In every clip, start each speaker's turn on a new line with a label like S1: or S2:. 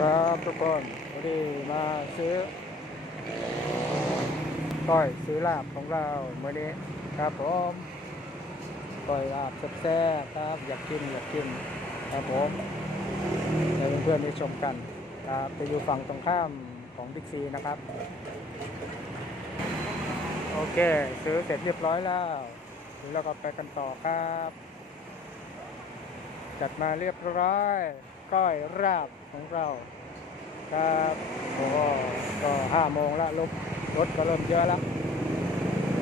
S1: ครับทุกคนวันนี้มาซื้อก้อยซื้อลาบของเราเมื่อนี้ครับผมก้อยลาบแซ่บๆครับ อยากกินอยากกินครับผมให้เพื่อนๆได้ชมกันครับจะอยู่ฝั่งตรงข้ามของบิ๊กซีนะครับ โอเค ซื้อเสร็จเรียบร้อยแล้วเดี๋ยวเราก็ไปกันต่อครับ จัดมาเรียบร้อย ก้อยราบของเราครับโอ้ก็ห้าโมงแล้วรถรถก็เริ่มเยอะแล้ว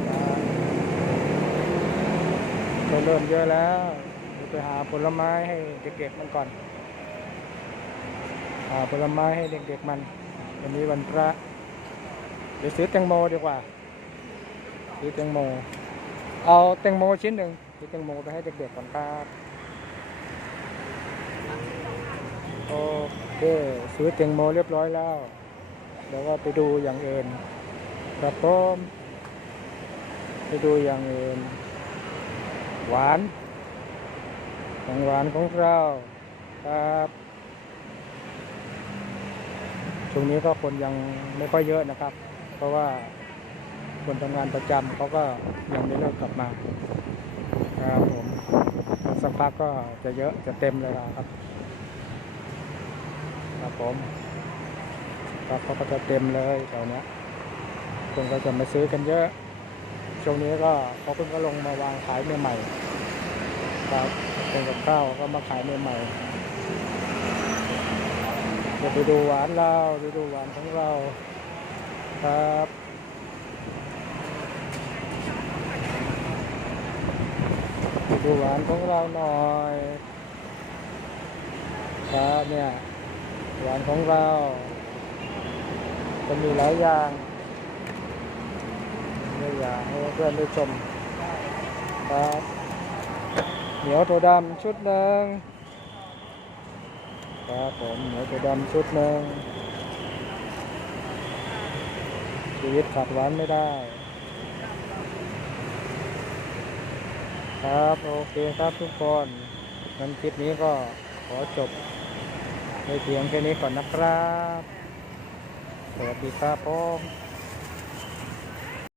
S1: รับก็เริ่มเยอะแล้วเดี๋ยวไปหาผลไม้ให้เด็กๆมันก่อนหาผลไม้ให้เด็กๆมัน วันนี้วันพระ เดี๋ยวซื้อแตงโมดีกว่า ซื้อแตงโม เอาแตงโมชิ้นหนึ่งซื้อแตงโมไปให้เด็กๆก่อนครับ โอเคซื้อแตงโมเรียบร้อยแล้วเดี๋ยวก็ไปดูอย่างอื่นครับผมไปดูอย่างอื่น หวานของหวานของเราครับช่วงนี้ก็คนยังไม่ค่อยเยอะนะครับ เพราะว่าคนทำงานประจำเขาก็ยังไม่เลิกกลับมาครับผมสักพักก็จะเยอะจะเต็มเลยครับ ครับผมครับเขาก็จะเต็มเลยแถวนี้คนก็จะมาซื้อกันเยอะ ช่วงนี้ก็เขาเพิ่งก็ลงมาวางขายใหม่ๆครับเป็นกับข้าวก็มาขายใหม่ๆเดี๋ยวไปดูหวานเราไปดูหวานของเราครับดูหวานของเราหน่อยครับเนี่ย หวานของเราจะมีหลายอย่างหลายอย่างให้เพื่อนได้ชมครับเหนียวถั่วดำชุดหนึ่งครับผมเหนียวถั่วดำชุดหนึ่งชีวิตขาดหวานไม่ได้ ครับ โอเคครับทุกคนงั้นคลิปนี้ก็ขอจบ ในเพียงแค่นี้ก่อนนะครับ สวัสดีครับผม